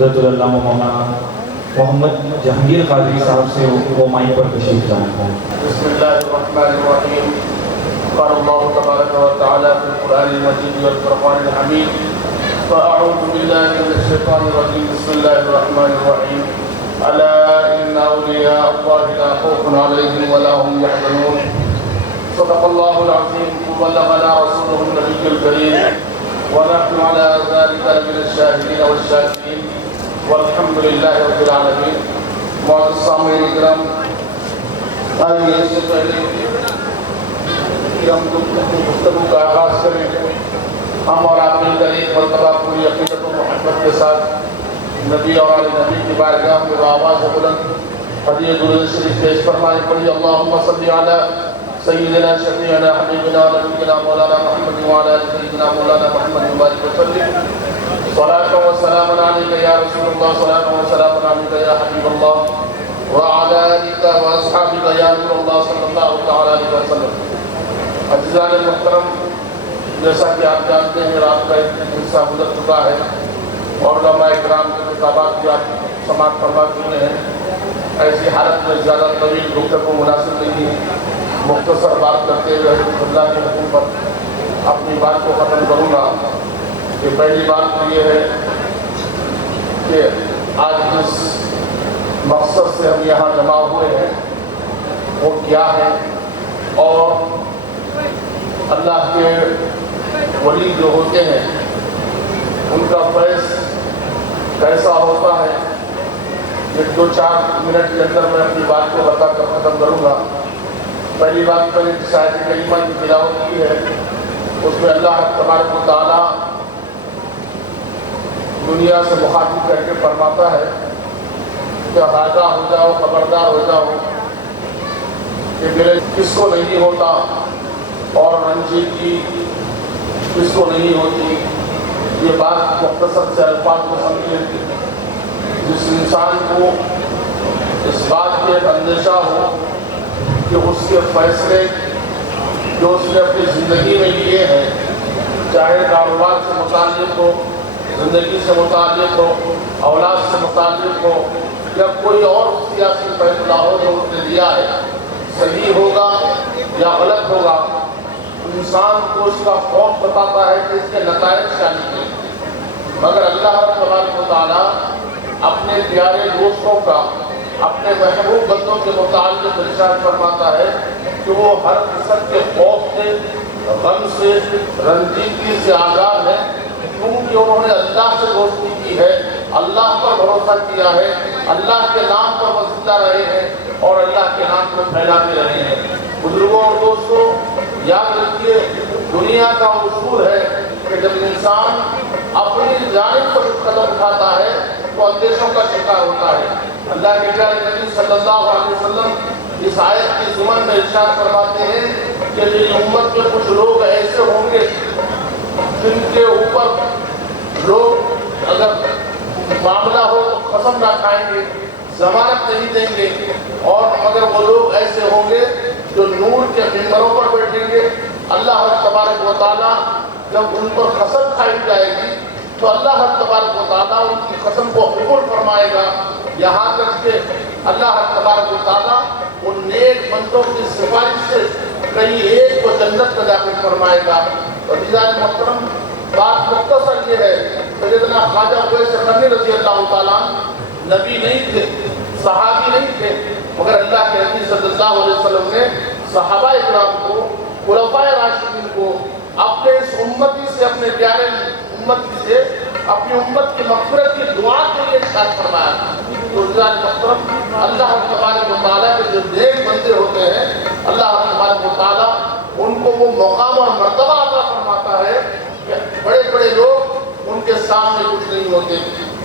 حضرت علامہ مولانا محمد جہانگیر قادری صاحب سے وہ مائک پر تشریف لائیں۔ بسم اللہ الرحمن الرحیم۔ قال اللہ تبارک و تعالی فی القرآن المجید والفرقان الحمید فاعوذ باللہ من الشیطان الرجیم بسم اللہ الرحمن الرحیم الا ان اولیاء اللہ لا خوف علیہم ولا هم يحزنون صدق اللہ العظیم وبلغنا رسوله النبی الکریم ونحن على ذلك من الشاهدين والشاكرين والحمد للہ رب العالمین۔ معزز سامعین کرام، آئیے اس سے پہلے کہ ہم گفتگو کا آغاز کریں، ہم اور آپ مل کر ایک مرتبہ پوری عقیدت و محبت کے ساتھ نبی اور آل نبی کی بارگاہ میں آواز بلند ہدیہ درود شریف پیش فرمائیں۔ پڑھیے اللہم صلی علی سیدنا شفیعنا حبیبنا نبینا مولانا محمد وعلی آل سیدنا مولانا محمد وبارک وسلم۔ صلاۃ و سلام علیک یا رسول اللہ، صلاۃ و سلام علیک یا حبیب اللہ وعلی آلک و اصحابک یا نور اللہ صلی اللہ تعالی علیہ وسلم۔ عزیزان محترم، جیسا کہ آپ جانتے ہیں رات کا ایک حصہ گزر چکا ہے اور علماء کرام کے خطابات بھی آپ سماعت فرما چکے ہیں۔ ایسی حالت میں زیادہ طویل گفتگو مناسب نہیں ہے، مختصر بات کرتے ہوئے اللہ کے حکم پر اپنی بات کو ختم کروں گا کہ پہلی بات تو یہ ہے کہ آج جس مقصد سے ہم یہاں جمع ہوئے ہیں وہ کیا ہے، اور اللہ کے ولی جو ہوتے ہیں ان کا فیض کیسا ہوتا ہے، یہ 2-4 منٹ کے اندر میں اپنی بات کو بتا کر ختم کروں گا۔ پہلی بات تو شاید کریمہ کی تلاوت کی ہے، اس میں اللہ تبارک و تعالیٰ دنیا سے مخاطب کر کے فرماتا ہے کہ آگاہ ہو جاؤ، خبردار ہو جاؤ کہ میرے کس کو نہیں ہوتا اور رنجیدگی کس کو نہیں ہوتی۔ یہ بات مختصر سے الفاظ میں سمجھیں، جس انسان کو اس بات کے اندیشہ ہو کہ اس کے فیصلے جو اس نے اپنی زندگی میں لیے ہیں، چاہے کاروبار سے متعلق ہو، زندگی سے متعلق ہو، اولاد سے متعلق ہو، یا کوئی اور سیاسی فیصلہ ہو جو اس نے لیا ہے، صحیح ہوگا یا غلط ہوگا، انسان کو اس کا خوف بتاتا ہے کہ اس کے نتائج کیا نکلیں۔ مگر اللہ تبارک و تعالیٰ اپنے پیارے دوستوں کا، اپنے محبوب بندوں کے متعلق ارشاد فرماتا ہے کہ وہ ہر قسم کے خوف سے، غم سے، رنجیدگی سے آزاد ہے، کیونکہ انہوں نے اللہ سے دوستی کی ہے، اللہ پر بھروسہ کیا ہے، اللہ کے نام پر وہ زندہ رہے ہیں اور اللہ کے نام کو پھیلاتے رہے ہیں۔ بزرگوں اور دوستوں، یاد رکھیے دنیا کا اصول ہے کہ جب انسان اپنی جانب پر قدم اٹھاتا ہے تو اندیشوں کا شکار ہوتا ہے۔ اللہ کے پیارے نبی صلی اللہ علیہ وسلم اس آیت کی ضمن میں ارشاد فرماتے ہیں کہ میری امت میں کچھ لوگ ایسے ہوں گے جن کے اوپر لوگ اگر معاملہ ہو تو قسم نہ کھائیں گے، ضمانت نہیں دیں گے، اور مگر وہ لوگ ایسے ہوں گے جو نور کے ممبروں پر بیٹھیں گے۔ اللہ تبارک و تعالیٰ جب ان پر قسم کھائی جائے گی تو اللہ تبارک و تعالیٰ ان کی قسم کو قبول فرمائے گا، یہاں تک کہ اللہ تبارک و تعالیٰ ان نیک بندوں کی سفارش سے کئی ایک کو جنت میں داخل فرمائے گا۔ اور عزیزان محترم، بات مختصر یہ ہے، سیدنا خواجہ اویس قرنی رضی اللہ تعالیٰ نبی نہیں تھے، صحابی نہیں تھے، مگر اللہ کے نبی صلی اللہ علیہ وسلم نے صحابہ اکرام کو، خلفائے راشدین کو اپنے اس امتی سے، اپنے پیارے امتی سے اپنی امت کی مغفرت کی دعا کے لیے ارشاد فرمایا۔ تو عزیزان محترم، اللہ تبارک و تعالیٰ کے جو نیک بندے ہوتے ہیں، اللہ تبارک و تعالیٰ ان کو وہ مقام اور مرتبہ عطا فرماتا ہے کہ بڑے بڑے لوگ ان کے سامنے کچھ نہیں ہوتے۔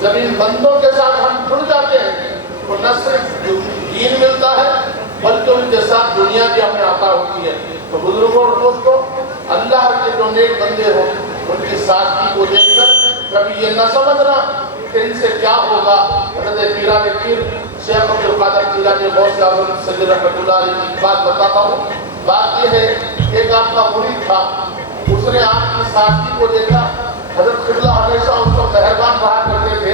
جب ان بندوں کے ساتھ ہم جڑ جاتے ہیں تو نہ صرف دین ملتا ہے بلکہ ان کے ساتھ دنیا بھی ہمیں عطا ہوتی ہے۔ تو بزرگوں اور دوستوں، اللہ کے جو نیک بندے ہوں ان کی سادگی کو دیکھ کر کبھی یہ نہ سمجھنا کہ ان سے کیا ہوگا۔ حضرت پیران پیر شیخ عبدالقادر جیلانی غوث اعظم سید رحمۃ اللہ علیہ کی بات بتاتا ہوں۔ بات یہ ہے، ایک آپ کا مرید تھا، اس نے آپ کی سادگی کو دیکھا۔ حضرت قبلہ ہمیشہ اس کو مہربان رہا کرتے تھے،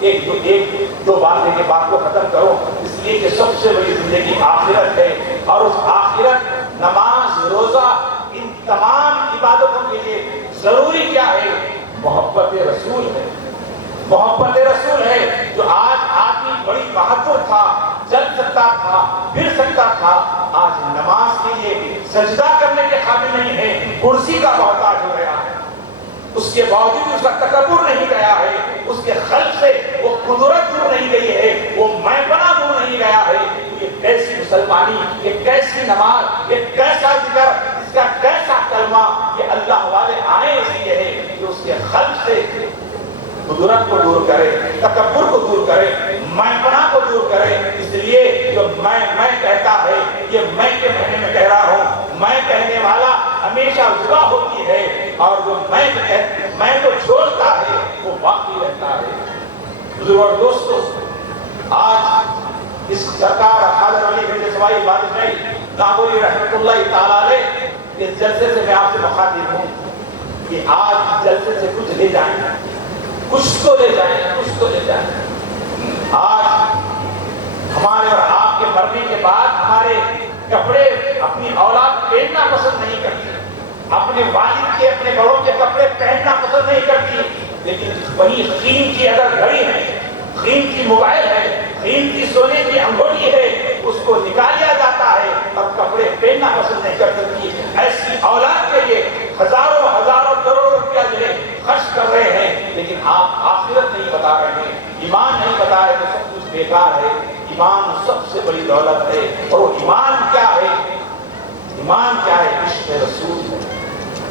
ایک دو باتیں کے بات کو ختم کرو, اس لیے کہ سب سے بڑی زندگی آخرت ہے, اور اس آخرت نماز روزہ ان تمام عبادتوں کے لیے ضروری کیا ہے؟ محبت رسول ہے. محبت رسول ہے. جو آج آدمی بڑی بہادر تھا, چل سکتا تھا, پھر سکتا تھا, آج نماز کے لیے سجدہ کرنے کے قابل نہیں ہے, کرسی کا محتاج ہو گیا ہے. اس کے باوجود اس کا تکبر نہیں گیا ہے, اس کے قلب سے وہ قدرت دور نہیں گئی ہے, وہ میں بنا دور نہیں گیا ہے. یہ کیسی مسلمانی, یہ کیسی نماز, یہ کیسا ذکر, اس کا کیسا کلمہ. یہ اللہ والے آئے اس لیے ہے کہ اس کے قلب سے قدرت کو دور کرے, تکبر کو دور کرے, میں پنا کو دور کرے. اس لیے جو میں کہتا ہے, یہ میں کے معنی میں کہہ رہا ہوں, میں کہنے والا ہمیشہ جدا ہوتی ہے, اور جو میں کو چھوڑتا ہے وہ باقی رہتا ہے. بزرگ دوستو, آج اس سرکار حاضر علی بن سوائی بادشاہی ناگوری رحمۃ اللہ تعالیٰ علیہ اس جلسے سے میں آپ سے مخاطب ہوں کہ آج جلسے سے کچھ لے جائیں, کچھ تو لے جائیں, کچھ تو لے جائیں. آج ہمارے اور آپ کے مرنے کے بعد ہمارے کپڑے اپنی اولاد پہننا پسند نہیں کرتی, اپنے والد کے, اپنے بڑوں کے کپڑے پہننا پسند نہیں کرتی. لیکن وہی قیمتی اگر گھڑی ہے, قیمتی موبائل ہے, قیمتی سونے کی انگوٹھی ہے, اس کو نکالیا جاتا ہے اور کپڑے پہننا پسند نہیں کر سکتی. ایسی اولاد کے لیے ہزاروں ہزاروں کروڑ روپیہ جو ہے خرچ کر رہے ہیں, لیکن آپ آخرت نہیں بتا رہے ہیں, ایمان نہیں بتا رہے, تو سب کچھ بیکار ہے. ایمان سب سے بڑی دولت ہے, اور وہ ایمان کیا ہے؟ ایمان کیا ہے؟ عشق رسول ہے,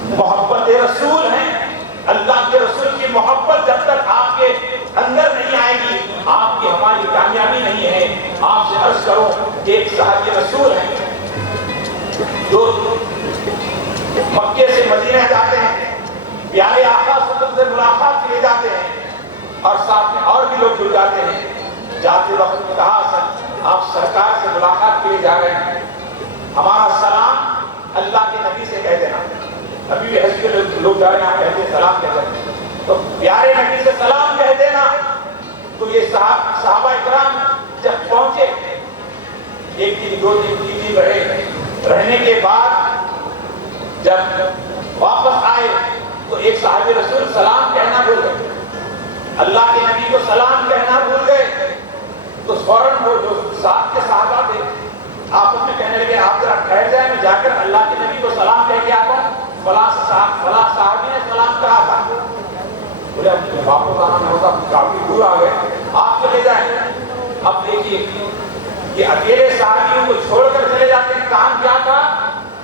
محبت رسول ہے. اللہ کے رسول کی محبت جب تک آپ کے اندر نہیں آئے گی, آپ کی ہماری کامیابی نہیں ہے. آپ سے عرض کروں کہ ایک صحابی رسول ہیں جو مکے سے مدینہ جاتے ہیں, پیارے آقا صلی اللہ علیہ وسلم سے ملاقات کے لیے جاتے ہیں, اور ساتھ میں اور بھی لوگ جڑ جاتے ہیں. جاتے وقت میں کہا, آپ سرکار سے ملاقات کے لیے جا رہے ہیں, ہمارا سلام اللہ کے نبی سے کہہ دینا. ابھی بھی حج کے لوگ جا رہے ہیں, کہتے ہیں سلام کہتے ہیں, تو پیارے نبی سے سلام کہہ دینا. تو یہ صحابہ اکرام جب پہنچے, ایک دن دو دن تین دن رہنے کے بعد جب واپس آئے تو ایک صحابی رسول سلام کہنا بھول گئے, اللہ کے نبی کو سلام کہنا بھول گئے. تو فوراً وہ جو ساتھ کے صحابہ تھے آپس میں کہنے لگے, آپ ذرا ٹھہر جائیں, میں جا کر اللہ کے نبی کو سلام کہہ کے آتا ہوں. فلاں صحابی نے سلام کہا تھا. بولے اب واپس آنا نہیں ہوتا, کافی دور آ گئے, آپ چلے جائیں. اب دیکھیے کہ اکیلے صحابیوں کو چھوڑ کر چلے جاتے ہیں. کام کیا تھا؟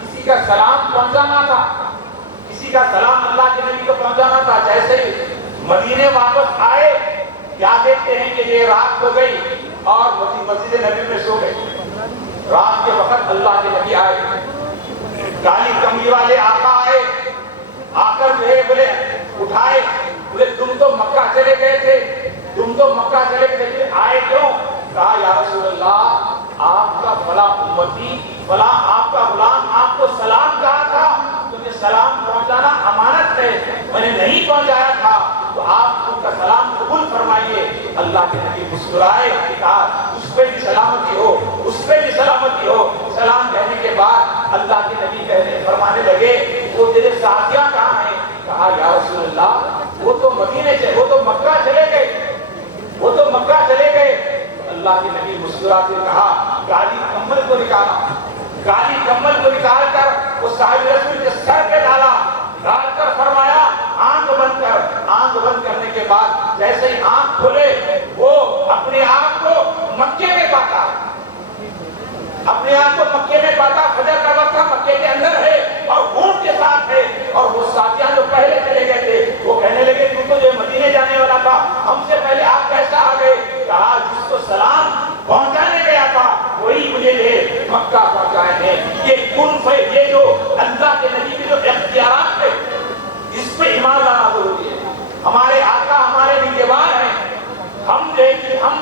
کسی کا سلام پہنچانا تھا, کسی کا سلام اللہ کے نبی کو پہنچانا تھا. جیسے ہی مدینے واپس آئے, کیا دیکھتے ہیں کہ یہ رات ہو گئی اور مسجد نبی میں سو گئے. رات کے وقت اللہ کے نبی آئے, کالی کملی والے آقا آئے, آ کر جو ہے بولے اٹھائے, بولے تم تو مکہ چلے گئے تھے, تم تو مکہ چلے گئے تھے, آئے کیوں؟ کہا یا رسول اللہ, آپ کا فلاں امتی, فلاں آپ کا غلام آپ کو سلام کہا تھا, تمہیں سلام پہنچانا امانت ہے, میں نے نہیں پہنچایا تھا, تو آپ ان کا سلام قبول فرمائیے. اللہ کے نبی مسکرائے, کہا اس پہ بھی سلامتی ہو, اس پہ بھی سلامتی ہو. سلام کہنے کے بعد اللہ کے نبی کہنے فرمانے لگے, وہ تیرے ساتھیاں کہاں ہیں؟ کہا یا رسول اللہ وہ تو مدینے سے, وہ تو مکہ چلے گئے, وہ تو مکہ چلے گئے. اللہ کے نبی مسکراتے کہا, کالی کمبل کو نکالا, کالی کمبل کو نکال کر وہ صحابی رسول کے سر پہ ڈالا, ڈال کر فرمایا آنکھ بند کر. آنکھ بند کرنے کے بعد جیسے ہی آنکھ کھولے, وہ اپنے آپ کو مکے میں پاتا, اپنے آپ کو مکے میں پاتا. فجر کا وقت مکے کے اندر ہے اور اونٹ کے ساتھ ہے, اور وہ ساتھیاں جو پہلے چلے گئے تھے وہ کہنے لگے تم تو جو مدینے جانے والا تھا, ہم سے پہلے آپ کیسا آ گئے؟ کہا جس کو سلام پہنچانے گیا تھا وہی مجھے لے مکہ پہنچائے ہیں. یہ جو اللہ کے نبی کے جو اختیارات تھے, اس پہ ایمان لانا ضروری ہے. ہمارے آقا ہمارے نگہبان ہیں, ہم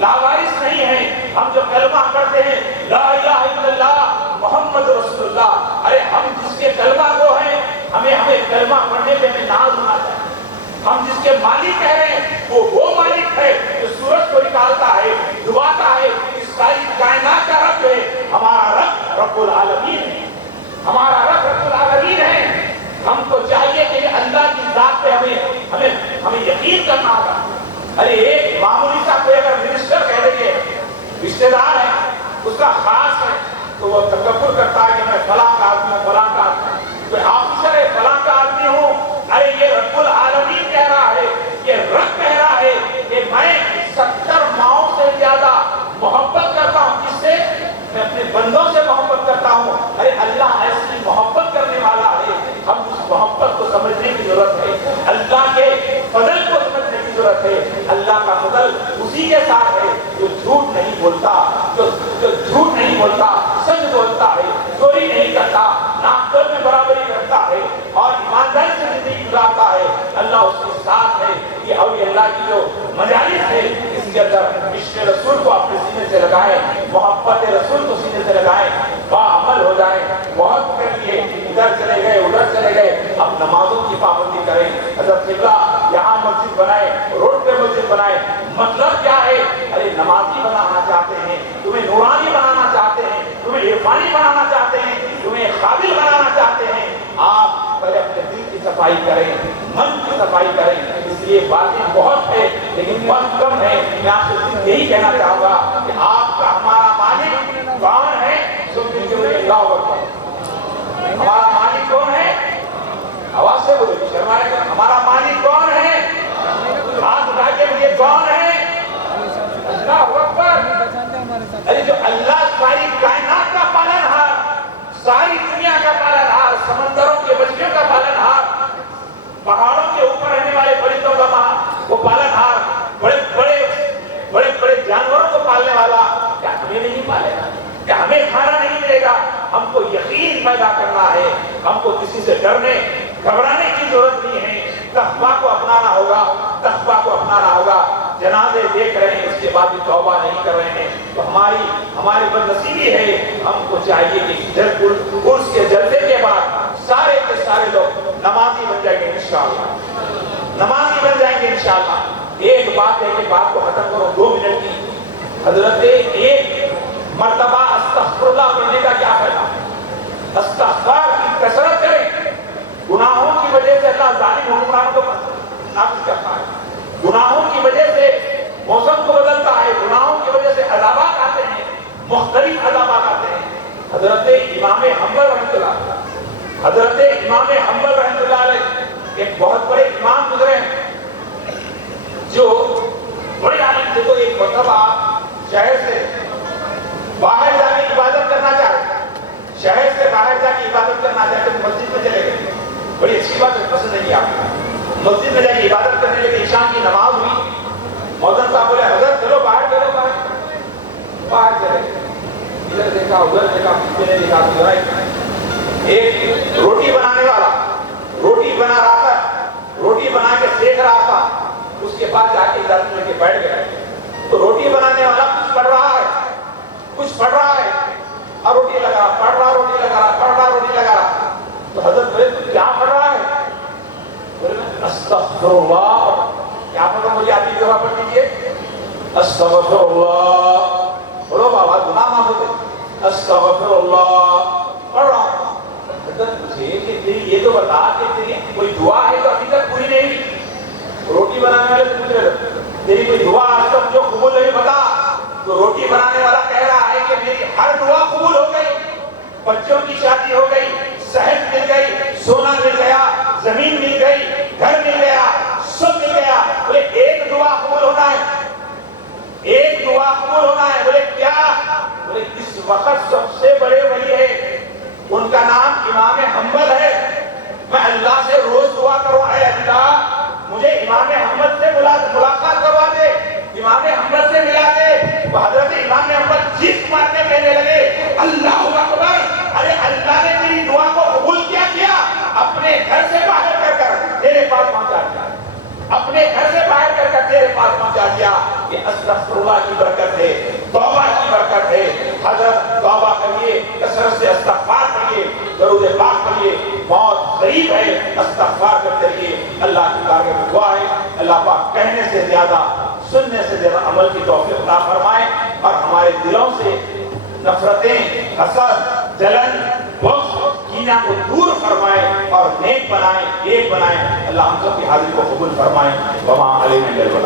لاوارث نہیں ہیں. ہم جو کلمہ پڑھتے ہیں لا الہ الا اللہ محمد رسول اللہ, ارے ہم جس کے کلمہ کو ہیں, ہمیں کلمہ پڑھنے پہ ہمیں ناز ہونا چاہیے. ہم جس کے کے مالک کہہ رہے ہیں وہ مالک ہے جو سورج کو نکالتا ہے ڈباتا ہے، اس ساری کائنات کا رب ہے۔ ہمارا رب رب العالمین ہے، ہمارا رب رب العالمین ہے۔ ہم کو چاہیے کہ اللہ کی ذات پہ ہمیں یقین کرنا ہوگا۔ ارے ایک معمولی سا کوئی اگر منسٹر کہہ دیں گے رشتے دار ہے اس کا خاص ہے تو وہ تکبر کرتا ہے کہ میں فلاں کا آدمی ہوں، فلاں کا آدمی ہوں، کوئی آفیسر ہے فلاں کا آدمی ہوں۔ ارے یہ رب العالمین کہہ رہا ہے، یہ رب کہہ رہا ہے کہ میں 70 ماؤں سے زیادہ محبت کرتا ہوں۔ کس سے؟ میں اپنے بندوں سے محبت کرتا ہوں۔ ارے اللہ ایسی محبت کرنے والا ہے، ہم اس محبت کو سمجھنے کی ضرورت ہے، اللہ کے فضل کو سمجھنے کی ضرورت ہے۔ اللہ کا فضل اسی کے ساتھ ہے جو جھوٹ نہیں بولتا، جو جھوٹ نہیں بولتا، سچ بولتا ہے، چوری نہیں کرتا، ناقص میں برابری رکھتا ہے اور ایمانداری سے زندگی گزارتا ہے۔ اللہ اس کے ساتھ ہے۔ یہ اولیاء اللہ کی جو مجالس ہے اس کے اندر عشق رسول کو اپنے سینے سے لگائیں، محبت رسول کو سینے سے لگائیں، باعمل ہو جائیں۔ بہت کر لیے ادھر چلے گئے ادھر چلے گئے، اب نمازوں کی پابندی کریں۔ حضرت قبلہ یہاں مسجد بنائے، روڈ پہ مسجد بنائے، مطلب کیا ہے؟ ارے نمازی بنانا چاہتے ہیں، تمہیں نورانی بنانا چاہتے ہیں، تمہیں عرفانی بنانا چاہتے ہیں، تمہیں قابل بنانا چاہتے ہیں، آپ پہلے اپنے دل کی صفائی کریں، من کی صفائی کریں۔ اس لیے باتیں بہت ہے لیکن وقت کم ہے۔ میں آپ سے صرف یہی کہنا چاہوں گا کہ آپ کا ہمارا مالک کون ہے؟ اللہ اکبر۔ ہمارا مالک کون ہے؟ آواز سے بولو، شرمائے گا۔ ہمارا مالک کون ہے؟ ہاتھ اٹھا کے مجھے کون ہے؟ اللہ اکبر۔ ارے جو اللہ ساری کائنات کا پالن ہار، ساری دنیا کا پالن ہار، سمندروں کے مچھلیوں کا پالن ہار، پہاڑوں کے اوپر رہنے والے پرندوں کا وہ پالن ہار، بڑے بڑے جانوروں کو پالنے والا، کیا ہمیں نہیں پالے گا؟ کیا ہمیں کھانا نہیں ملے گا؟ ہم کو یقین پیدا کرنا ہے، ہم کو کسی سے ڈرنے گھبرانے کی ضرورت نہیں ہے۔ تقویٰ کو اپنانا ہوگا، تقویٰ کو اپنانا ہوگا۔ جنازے دیکھ رہے ہیں اس کے بعد بھی توبہ نہیں کر رہے ہیں تو ہماری بدنصیبی ہے۔ ہم کو چاہیے کہ عرس کے جلسے کے بعد سارے کے سارے لوگ نمازی بن جائیں گے انشاءاللہ، نمازی بن جائیں گے انشاءاللہ۔ ایک بات ہے کہ بات کو ختم کرو 2 منٹ کی۔ حضرت ایک مرتبہ استغفر اللہ کرنے کا کیا فائدہ؟ استغفار کی کثرت کریں۔ گناہوں کی وجہ سے اللہ ظالم حکمران کو نافذ کرتا ہے، گناہوں کی وجہ سے موسم کو بدلتا ہے، گناہوں کی وجہ سے عذابات آتے ہیں، مختلف عذابات آتے ہیں۔ حضرت امام حنبل رحمۃ اللہ، حضرت امام حنبل رحمۃ اللہ علیہ ایک بہت بڑے امام گزرے ہیں جو بڑے عالم تھے۔ تو ایک مرتبہ شہر سے باہر جا کے عبادت کرنا چاہے، شہر سے باہر جا کے عبادت کرنا چاہے تو مسجد میں چلے گئے۔ بڑی اچھی بات ہے، پسند نہیں آپ مسجد میں جا کے عبادت کرنے لگے۔ عشاء کی نماز ہوئی، مؤذن صاحب بولے حضرت چلو باہر چلو، باہر چلے گئے۔ ادھر دیکھا ادھر دیکھا، کسی نے دیکھا تو ایک روٹی بنانے والا روٹی بنا رہا تھا، روٹی بنا کے سیک رہا تھا۔ اس کے بعد جا کے اجازت لے کے بیٹھ گئے تو روٹی بنانے والا کچھ پڑھ رہا ہے، کچھ پڑھ رہا ہے اور روٹی لگا رہا، پڑھ رہا روٹی لگا رہا، پڑھ رہا روٹی لگا رہا۔ تو حضرت بولے تو کیا پڑھ رہا ہے؟ بولے استغفر اللہ۔ کیا پڑھ رہا؟ مجھے آپ کی جگہ پڑھ دیجیے، استغفر اللہ۔ بولو بابا گناہ معاف ہوتے، استغفر اللہ پڑھ رہا ہوں۔ حضرت مجھے کہ تیری یہ تو بتا کہ تیری کوئی دعا ہے تو ابھی تک پوری نہیں ہوئی۔ روٹی بنانے والے پوچھ رہے تیری کوئی دعا آج تک جو قبول نہیں بتا؟ تو روٹی بنانے والا کہہ رہا ہے کہ میری ہر دعا قبول ہو گئی، بچوں کی شادی ہو گئی، صحت مل گئی، سونا مل گیا، زمین مل گئی، گھر مل گیا، سب مل گیا۔ بولے ایک دعا قبول ہونا ہے، ایک دعا قبول ہونا ہے۔ بولے کیا؟ بولے اس وقت سب سے بڑے ولی ہے، ان کا نام امام حنبل ہے، میں اللہ سے روز دعا کروں اے اللہ مجھے امام حنبل سے ملاقات کروا دے، امام حنبل سے ملا دے۔ وہ حضرت امام حنبل چیخ مار کے کہنے لگے اللہ اکبر، ارے اللہ نے میری دعا کو قبول کیا اپنے گھر سے باہر کر تیرے پاس پہنچا دیا، اپنے گھر سے باہر کر تیرے پاس پہنچا دیا۔ یہ استغفر اللہ کی برکت ہے، توبہ کی برکت ہے۔ حضرت توبہ کریے، کثرت سے استغفار کریے، درود پاک پڑھیے، موت قریب ہے، استغفار کرتے رہیے۔ اللہ کی بارگاہ میں دعا ہے اللہ پاک کہنے سے زیادہ سننے سے زیادہ عمل کی توفیق عطا فرمائے اور ہمارے دلوں سے نفرتیں، حسد، جلن، بغض، کینہ کو دور فرمائے اور نیک بنائے، ایک بنائے۔ اللہ ہم سب کی حاضری کو قبول فرمائے۔ وما علینا الا البلاغ۔